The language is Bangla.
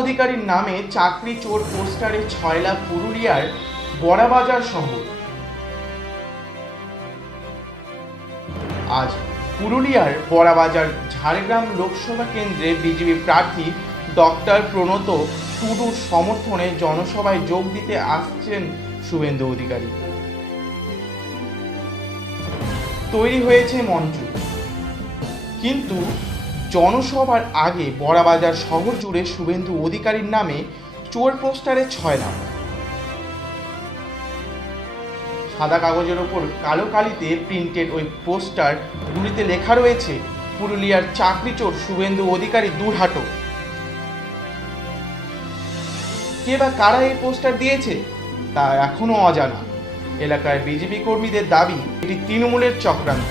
অধিকারীর নামে চাকরি চোর পোস্টারে ছয় লাখ পুরুলিয়ার বড়াবাজার শহর। আজ পুরুলিয়ার বড়াবাজার ঝাড়গ্রাম লোকসভা কেন্দ্রে বিজেপি প্রার্থী ডক্টর প্রণত টুডুর সমর্থনে জনসভায় যোগ দিতে আসছেন শুভেন্দু অধিকারী। তৈরি হয়েছে মঞ্চ। কিন্তু জনসভার আগে বড়াবাজার শহর জুড়ে শুভেন্দু অধিকারীর নামে চোর পোস্টারে ছয় নাম সাদা কাগজের ওপর কালো কালিতে প্রিন্টেড ওই পোস্টার গুলিতে লেখা রয়েছে, পুরুলিয়ার চাকরি চোর শুভেন্দু অধিকারী দূর হাটো কে বা কারা এই পোস্টার দিয়েছে, তা এখনও অজানা। এলাকার বিজেপি কর্মীদের দাবি, এটি তৃণমূলের চক্রান্ত।